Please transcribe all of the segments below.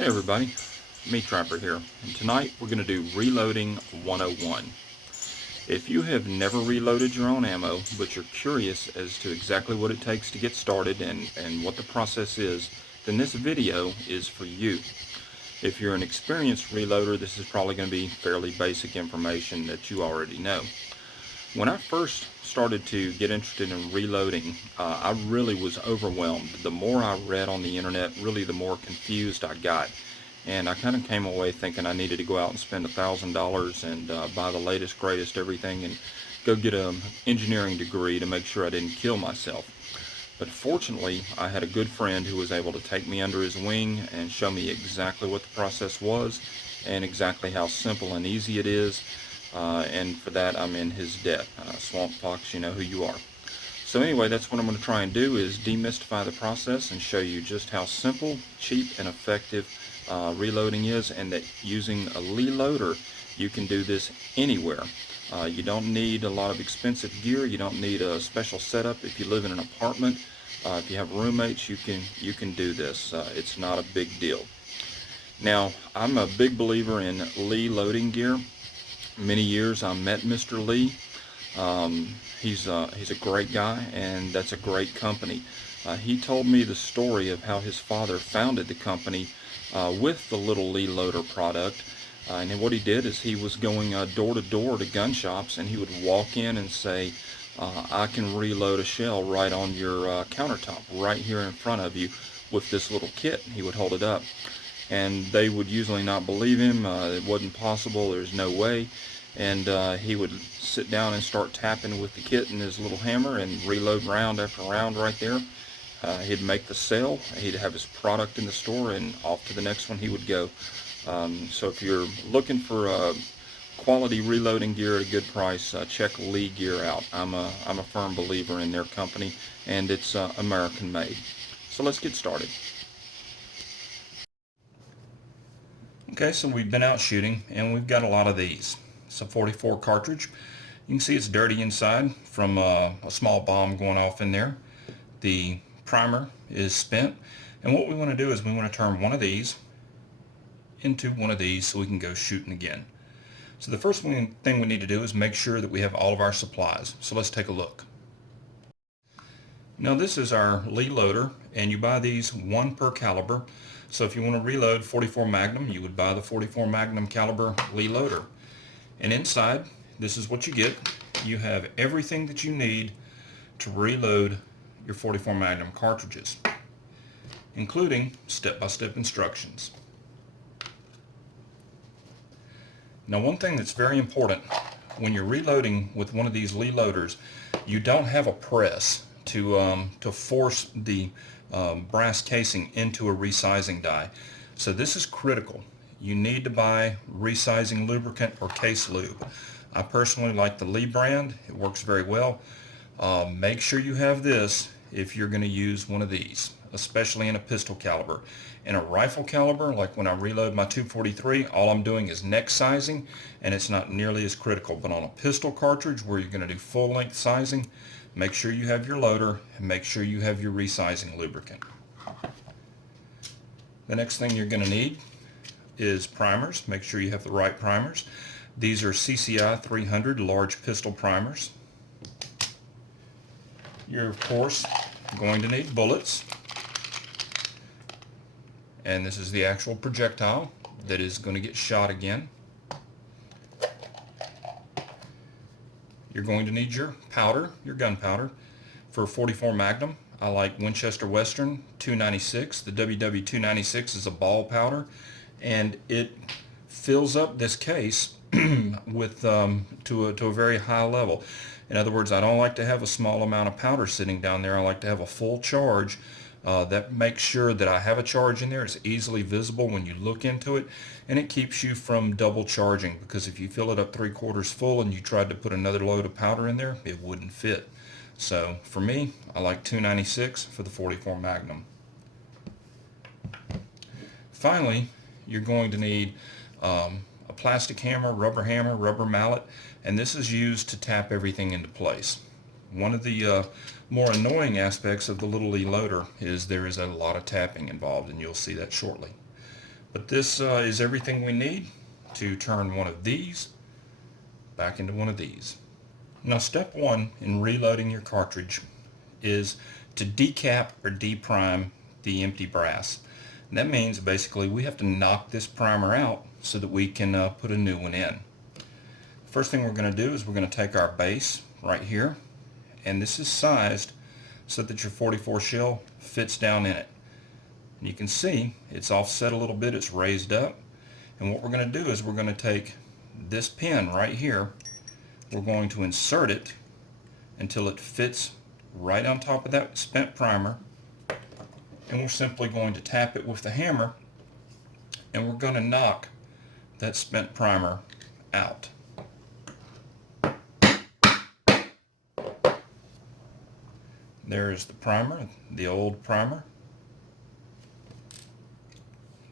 Hey everybody, Meat Trapper here, and tonight we're going to do Reloading 101. If you have never reloaded your own ammo, but you're curious as to exactly what it takes to get started and what the process is, then this video is for you. If you're an experienced reloader, this is probably going to be fairly basic information that you already know. When I first started to get interested in reloading, I really was overwhelmed. The more I read on the internet, really the more confused I got. And I kind of came away thinking I needed to go out and spend $1,000 and buy the latest, greatest everything and go get an engineering degree to make sure I didn't kill myself. But fortunately, I had a good friend who was able to take me under his wing and show me exactly what the process was and exactly how simple and easy it is. And for that, I'm in his debt. Swamp Fox, you know who you are. So anyway, that's what I'm going to try and do, is demystify the process and show you just how simple, cheap, and effective reloading is, and that using a Lee loader, you can do this anywhere. You don't need a lot of expensive gear. You don't need a special setup. If you live in an apartment, if you have roommates, you can do this. It's not a big deal. Now, I'm a big believer in Lee loading gear. Many years I met Mr. Lee. He's a great guy, and that's a great company. He told me the story of how his father founded the company with the little Lee loader product. And what he did is he was going door to door to gun shops, and he would walk in and say, I can reload a shell right on your countertop, right here in front of you with this little kit. He would hold it up. And they would usually not believe him. It wasn't possible. There's no way. And he would sit down and start tapping with the kit and his little hammer and reload round after round right there. He'd make the sale. He'd have his product in the store, and off to the next one he would go. So if you're looking for quality reloading gear at a good price, check Lee Gear out. I'm a firm believer in their company, and it's American made. So let's get started. Okay, so we've been out shooting, and we've got a lot of these. It's a 44 cartridge. You can see it's dirty inside from a small bomb going off in there. The primer is spent, and what we want to do is we want to turn one of these into one of these so we can go shooting again. So the first thing we need to do is make sure that we have all of our supplies. So let's take a look. Now this is our Lee loader, and you buy these one per caliber. So if you want to reload 44 Magnum, you would buy the 44 Magnum caliber Lee loader. And inside, this is what you get. You have everything that you need to reload your 44 Magnum cartridges, including step-by-step instructions. Now, one thing that's very important when you're reloading with one of these Lee loaders, you don't have a press to force the brass casing into a resizing die. So this is critical. You need to buy resizing lubricant or case lube. I personally like the Lee brand. It works very well. Make sure you have this if you're going to use one of these, especially in a pistol caliber. In a rifle caliber, like when I reload my 243, all I'm doing is neck sizing, and it's not nearly as critical. But on a pistol cartridge where you're going to do full length sizing, make sure you have your loader and make sure you have your resizing lubricant. The next thing you're going to need is primers. Make sure you have the right primers. These are CCI 300 large pistol primers. You're of course going to need bullets, and this is the actual projectile that is going to get shot again. You're going to need your powder, your gunpowder. For 44 Magnum, I like Winchester Western 296. The WW 296 is a ball powder, and it fills up this case with to a very high level. In other words, I don't like to have a small amount of powder sitting down there. I like to have a full charge. That makes sure that I have a charge in there. It's easily visible when you look into it, and it keeps you from double charging, because if you fill it up 3/4 full and you tried to put another load of powder in there, it wouldn't fit. So for me, I like 296 for the 44 Magnum. Finally, you're going to need a plastic hammer, rubber mallet, and this is used to tap everything into place. One of the more annoying aspects of the little Lee loader is there is a lot of tapping involved, and you'll see that shortly. But this is everything we need to turn one of these back into one of these. Now, step one in reloading your cartridge is to decap or deprime the empty brass. And that means basically we have to knock this primer out so that we can put a new one in. First thing we're going to do is we're going to take our base right here, and this is sized so that your 44 shell fits down in it. And you can see it's offset a little bit, it's raised up. And what we're going to do is we're going to take this pin right here, we're going to insert it until it fits right on top of that spent primer, and we're simply going to tap it with the hammer, and we're going to knock that spent primer out. There is the primer, the old primer.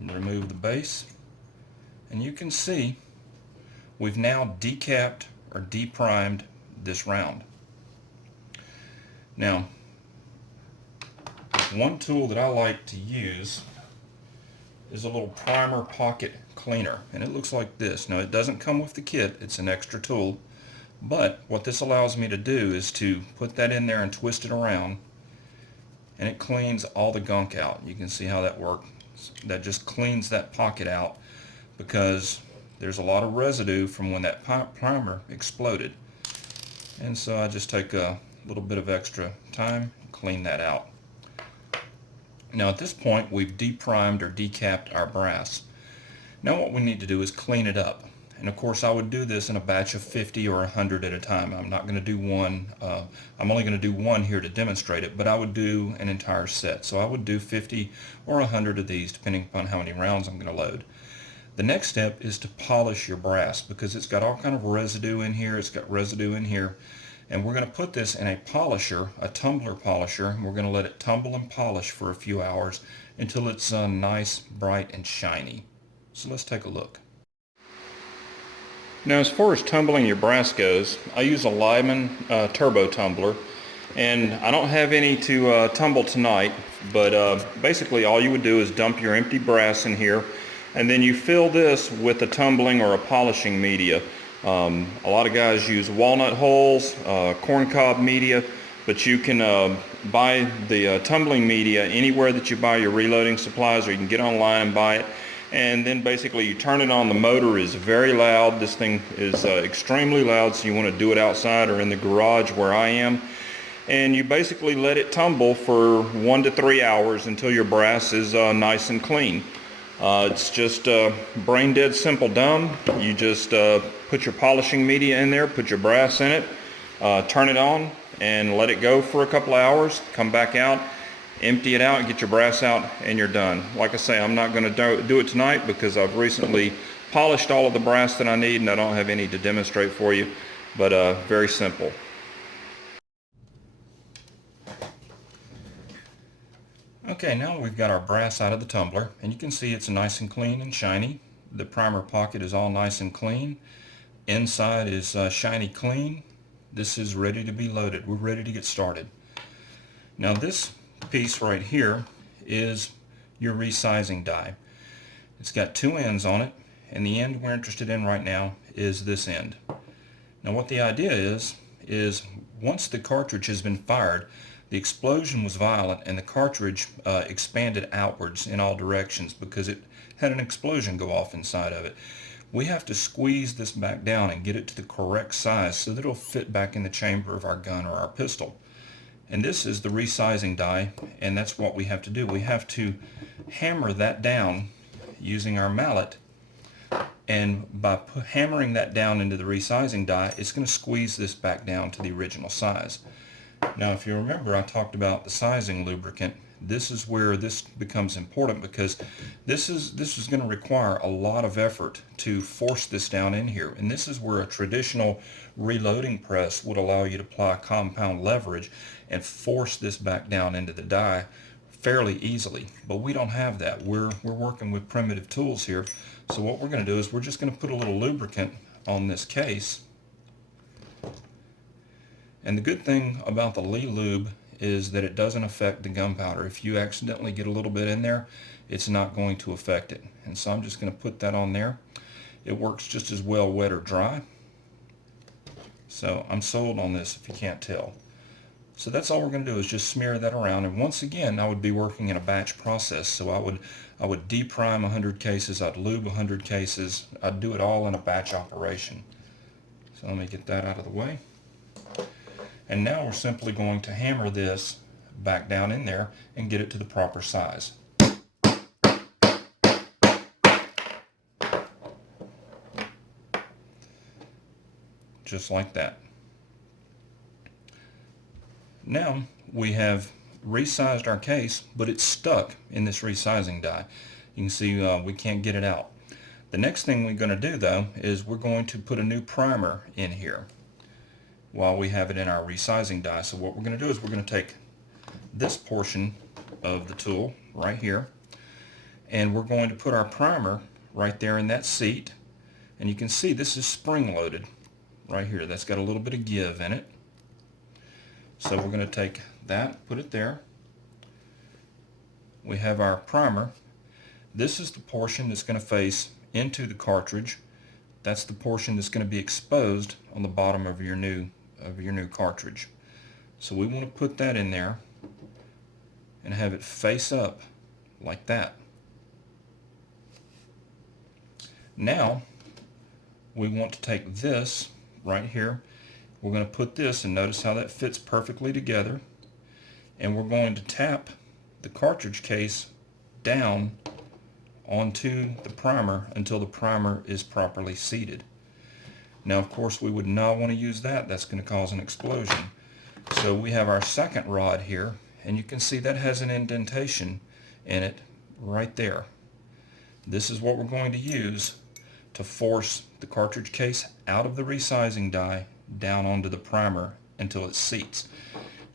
Remove the base, and you can see we've now decapped or deprimed this round. Now, one tool that I like to use is a little primer pocket cleaner, and it looks like this. Now, it doesn't come with the kit, it's an extra tool, but what this allows me to do is to put that in there and twist it around, and it cleans all the gunk out. You can see how that works. That just cleans that pocket out because there's a lot of residue from when that primer exploded. And so I just take a little bit of extra time and clean that out. Now at this point we've deprimed or decapped our brass. Now what we need to do is clean it up. And of course I would do this in a batch of 50 or 100 at a time. I'm not going to do one, I'm only going to do one here to demonstrate it, but I would do an entire set. So I would do 50 or 100 of these depending upon how many rounds I'm going to load. The next step is to polish your brass because it's got all kind of residue in here, it's got residue in here, and we're going to put this in a polisher, a tumbler polisher, and we're going to let it tumble and polish for a few hours until it's nice, bright, and shiny. So let's take a look. Now as far as tumbling your brass goes, I use a Lyman turbo tumbler, and I don't have any to tumble tonight, but basically all you would do is dump your empty brass in here, and then you fill this with a tumbling or a polishing media. A lot of guys use walnut hulls, corncob media, but you can buy the tumbling media anywhere that you buy your reloading supplies, or you can get online and buy it. And then basically you turn it on. The motor is very loud. This thing is extremely loud, so you want to do it outside or in the garage where I am. And you basically let it tumble for 1 to 3 hours until your brass is nice and clean. It's just brain dead simple dumb. You just put your polishing media in there, put your brass in it, turn it on, and let it go for a couple of hours. Come back out, empty it out, get your brass out, and you're done. Like I say, I'm not going to do it tonight because I've recently polished all of the brass that I need and I don't have any to demonstrate for you, but very simple. Okay, now we've got our brass out of the tumbler, and you can see it's nice and clean and shiny. The primer pocket is all nice and clean. Inside is shiny clean. This is ready to be loaded. We're ready to get started. Now this piece right here is your resizing die. It's got two ends on it, and the end we're interested in right now is this end. Now what the idea is once the cartridge has been fired, the explosion was violent and the cartridge expanded outwards in all directions because it had an explosion go off inside of it. We have to squeeze this back down and get it to the correct size so that it'll fit back in the chamber of our gun or our pistol. And this is the resizing die, and that's what we have to do. We have to hammer that down using our mallet, and by hammering that down into the resizing die, it's going to squeeze this back down to the original size. Now if you remember, I talked about the sizing lubricant. This is where this becomes important because this is going to require a lot of effort to force this down in here, and this is where a traditional reloading press would allow you to apply compound leverage and force this back down into the die fairly easily, but we don't have that. We're working with primitive tools here, so what we're going to do is we're just going to put a little lubricant on this case. And the good thing about the Lee lube is that it doesn't affect the gunpowder. If you accidentally get a little bit in there, it's not going to affect it. And so I'm just going to put that on there. It works just as well wet or dry. So I'm sold on this if you can't tell. So that's all we're going to do is just smear that around. And once again, I would be working in a batch process. So I would deprime 100 cases, I'd lube 100 cases, I'd do it all in a batch operation. So let me get that out of the way. And now we're simply going to hammer this back down in there and get it to the proper size. Just like that. Now we have resized our case, but it's stuck in this resizing die. You can see we can't get it out. The next thing we're going to do though is we're going to put a new primer in here while we have it in our resizing die. So what we're going to do is we're going to take this portion of the tool right here, and we're going to put our primer right there in that seat. And you can see this is spring loaded right here. That's got a little bit of give in it. So we're going to take that, put it there. We have our primer. This is the portion that's going to face into the cartridge. That's the portion that's going to be exposed on the bottom of your new cartridge. So we want to put that in there and have it face up like that. Now we want to take this right here. We're going to put this, and notice how that fits perfectly together, and we're going to tap the cartridge case down onto the primer until the primer is properly seated. Now of course we would not want to use that. That's going to cause an explosion. So we have our second rod here, and you can see that has an indentation in it right there. This is what we're going to use to force the cartridge case out of the resizing die down onto the primer until it seats.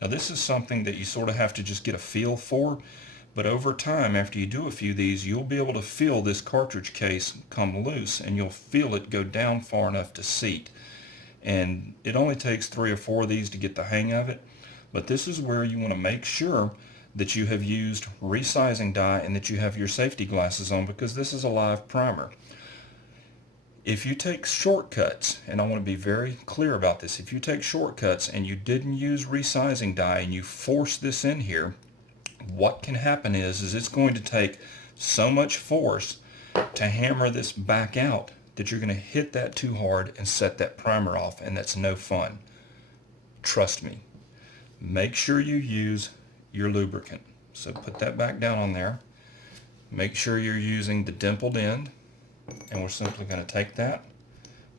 Now this is something that you sort of have to just get a feel for, but over time, after you do a few of these, you'll be able to feel this cartridge case come loose, and you'll feel it go down far enough to seat. And it only takes 3 or 4 of these to get the hang of it, but this is where you want to make sure that you have used resizing die and that you have your safety glasses on, because this is a live primer. If you take shortcuts, and I want to be very clear about this, if you take shortcuts and you didn't use resizing die and you force this in here, what can happen is it's going to take so much force to hammer this back out that you're going to hit that too hard and set that primer off, and that's no fun. Trust me. Make sure you use your lubricant. So put that back down on there. Make sure you're using the dimpled end, and we're simply going to take that,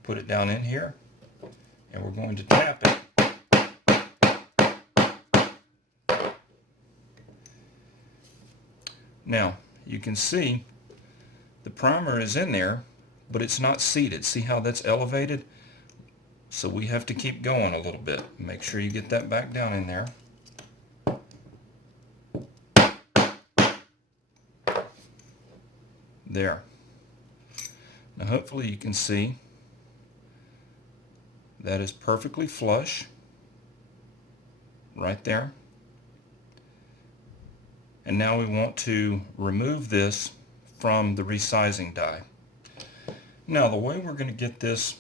put it down in here, and we're going to tap it. Now you can see the primer is in there, but it's not seated. See how that's elevated? So we have to keep going a little bit. Make sure you get that back down in there. There. Now hopefully you can see that is perfectly flush right there. And now we want to remove this from the resizing die. Now the way we're going to get this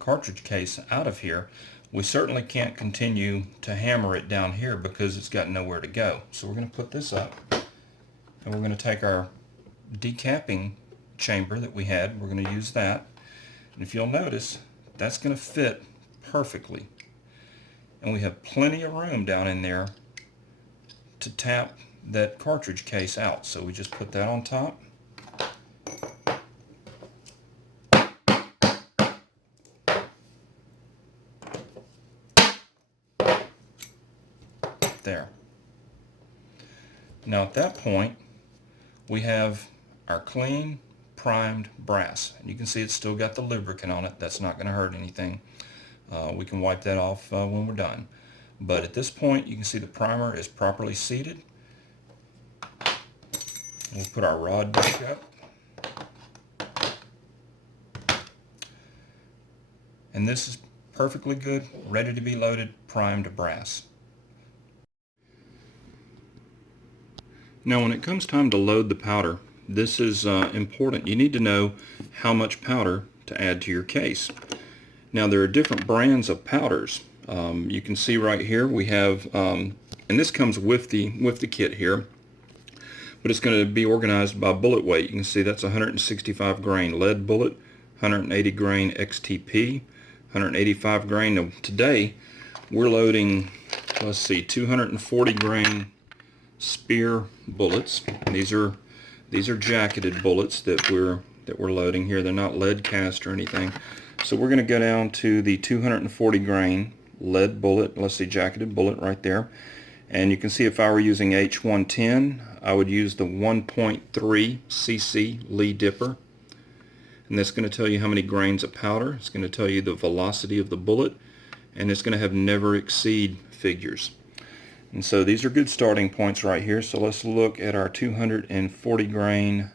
cartridge case out of here, we certainly can't continue to hammer it down here because it's got nowhere to go. So we're going to put this up, and we're going to take our decapping chamber that we had, we're going to use that, and if you'll notice, that's going to fit perfectly, and we have plenty of room down in there to tap that cartridge case out. So we just put that on top, there. Now at that point we have our clean primed brass, and you can see it's still got the lubricant on it. That's not going to hurt anything. We can wipe that off when we're done, but at this point you can see the primer is properly seated. We'll put our rod back up, and this is perfectly good, ready to be loaded, primed brass. Now when it comes time to load the powder, this is important. You need to know how much powder to add to your case. Now there are different brands of powders. You can see right here we have, and this comes with the kit here, but it's going to be organized by bullet weight. You can see that's 165 grain lead bullet, 180 grain XTP, 185 grain. Now today we're loading, let's see, 240 grain spear bullets. These are jacketed bullets that we're loading here. They're not lead cast or anything. So we're going to go down to the 240 grain lead bullet. Let's see, jacketed bullet right there. And you can see if I were using H110, I would use the 1.3 cc Lee dipper. And that's going to tell you how many grains of powder. It's going to tell you the velocity of the bullet, and it's going to have never exceed figures. And so these are good starting points right here. So let's look at our 240 grain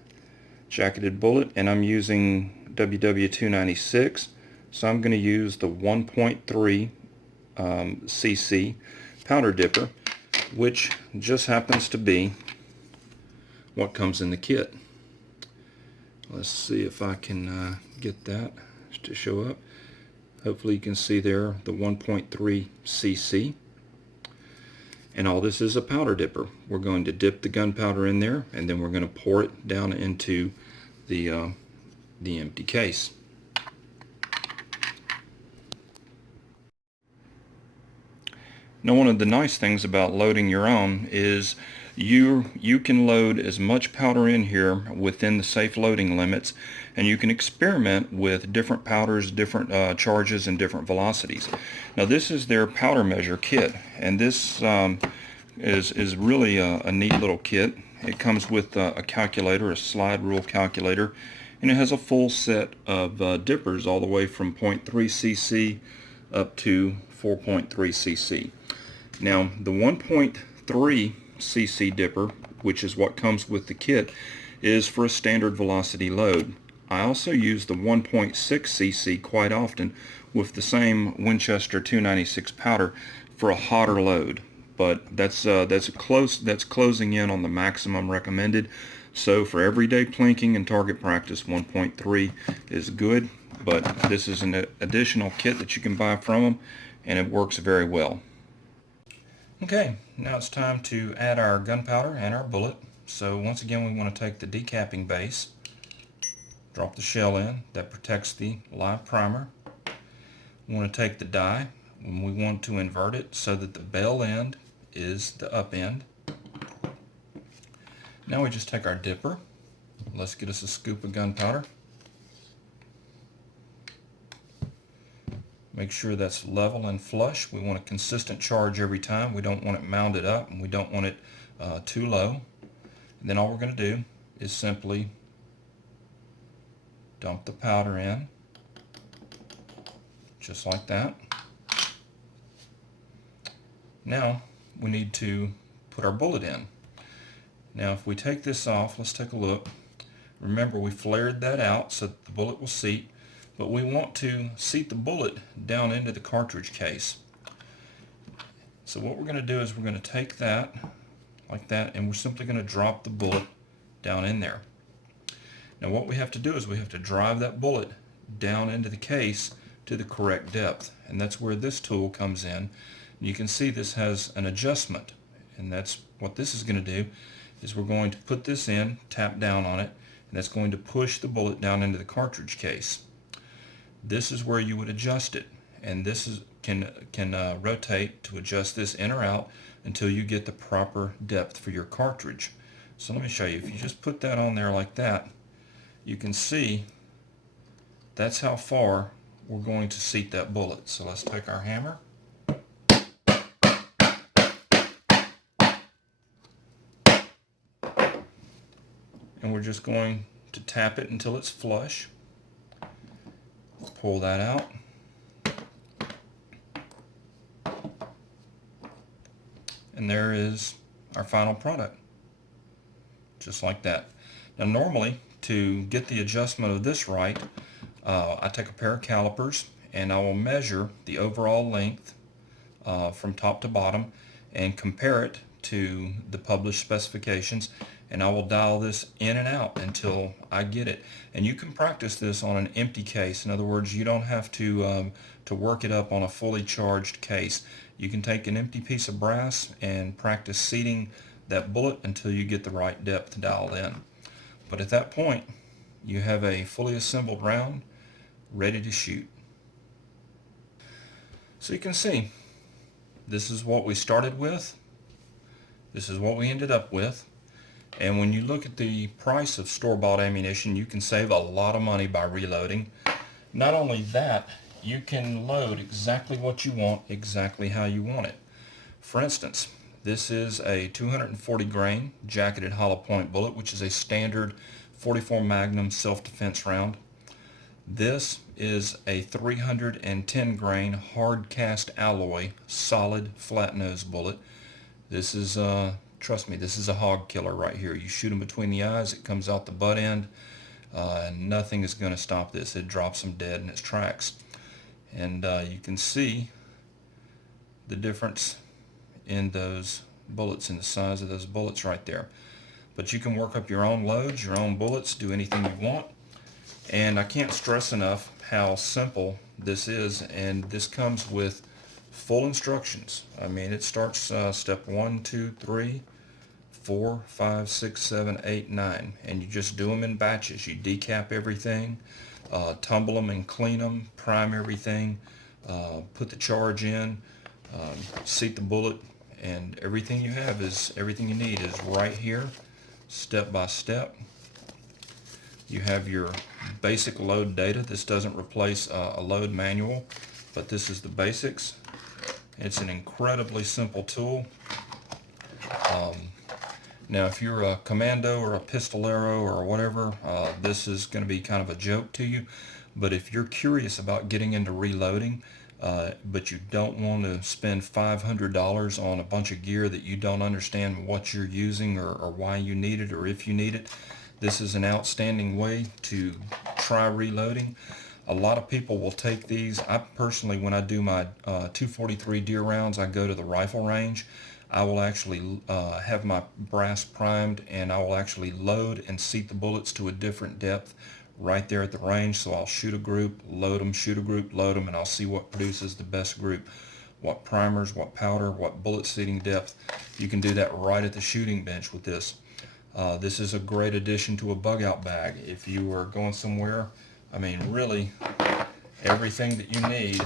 jacketed bullet, and I'm using WW296. So I'm going to use the 1.3 cc powder dipper, which just happens to be what comes in the kit. Let's see if I can get that to show up. Hopefully you can see there the 1.3 cc. And all this is a powder dipper. We're going to dip the gunpowder in there, and then we're going to pour it down into the empty case. Now one of the nice things about loading your own is you can load as much powder in here within the safe loading limits, and you can experiment with different powders, different charges, and different velocities. Now this is their powder measure kit, and this is really a neat little kit. It comes with a calculator, a slide rule calculator, and it has a full set of dippers all the way from 0.3 cc up to 4.3 cc. Now the 1.3 cc dipper, which is what comes with the kit, is for a standard velocity load. I also use the 1.6 cc quite often with the same Winchester 296 powder for a hotter load, but that's closing in on the maximum recommended. So for everyday plinking and target practice, 1.3 is good, but this is an additional kit that you can buy from them, and it works very well. Okay, now it's time to add our gunpowder and our bullet. So once again, we want to take the decapping base, drop the shell in. That protects the live primer. We want to take the die, and we want to invert it so that the bell end is the up end. Now we just take our dipper. Let's get us a scoop of gunpowder. Make sure that's level and flush. We want a consistent charge every time. We don't want it mounded up, and we don't want it too low. And then all we're going to do is simply dump the powder in, just like that. Now we need to put our bullet in. Now if we take this off, let's take a look. Remember, we flared that out so that the bullet will seat, but we want to seat the bullet down into the cartridge case. So what we're going to do is we're going to take that like that, and we're simply going to drop the bullet down in there. Now what we have to do is we have to drive that bullet down into the case to the correct depth, and that's where this tool comes in. You can see this has an adjustment, and that's what this is going to do, is we're going to put this in, tap down on it, and that's going to push the bullet down into the cartridge case. This is where you would adjust it, and this can rotate to adjust this in or out until you get the proper depth for your cartridge. So let me show you. If you just put that on there like that, you can see that's how far we're going to seat that bullet. So let's take our hammer. And we're just going to tap it until it's flush. Pull that out. And there is our final product. Just like that. Now normally, to get the adjustment of this right, I take a pair of calipers and I will measure the overall length from top to bottom and compare it to the published specifications, and I will dial this in and out until I get it. And you can practice this on an empty case. In other words, you don't have to work it up on a fully charged case. You can take an empty piece of brass and practice seating that bullet until you get the right depth dialed in. But at that point, you have a fully assembled round ready to shoot. So you can see, this is what we started with, this is what we ended up with, and when you look at the price of store-bought ammunition, you can save a lot of money by reloading. Not only that, you can load exactly what you want, exactly how you want it. For instance, this is a 240 grain jacketed hollow point bullet, which is a standard 44 Magnum self-defense round. This is a 310 grain hard cast alloy solid flat nose bullet. This is trust me, this is a hog killer right here. You shoot them between the eyes, it comes out the butt end, and nothing is going to stop this. It drops them dead in its tracks. And you can see the difference in those bullets, in the size of those bullets right there. But you can work up your own loads, your own bullets, do anything you want. And I can't stress enough how simple this is, and this comes with full instructions. I mean, it starts step 1, 2, 3, 4, 5, 6, 7, 8, 9, and you just do them in batches. You decap everything, tumble them and clean them, prime everything, put the charge in, seat the bullet, and everything you have is, everything you need is right here, step by step. You have your basic load data. This doesn't replace a load manual, but this is the basics. It's an incredibly simple tool. Now if you're a commando or a pistolero or whatever, this is going to be kind of a joke to you. But if you're curious about getting into reloading, but you don't want to spend $500 on a bunch of gear that you don't understand what you're using or why you need it or if you need it, this is an outstanding way to try reloading. A lot of people will take these. I personally, when I do my 243 deer rounds, I go to the rifle range. I will actually have my brass primed, and I will actually load and seat the bullets to a different depth right there at the range. So I'll shoot a group, load them, shoot a group, load them, and I'll see what produces the best group. What primers, what powder, what bullet seating depth. You can do that right at the shooting bench with this. This is a great addition to a bug out bag. If you are going somewhere, I mean really everything that you need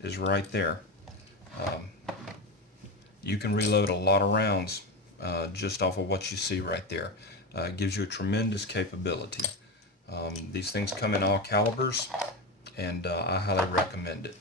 is right there. You can reload a lot of rounds just off of what you see right there. It gives you a tremendous capability. These things come in all calibers, and I highly recommend it.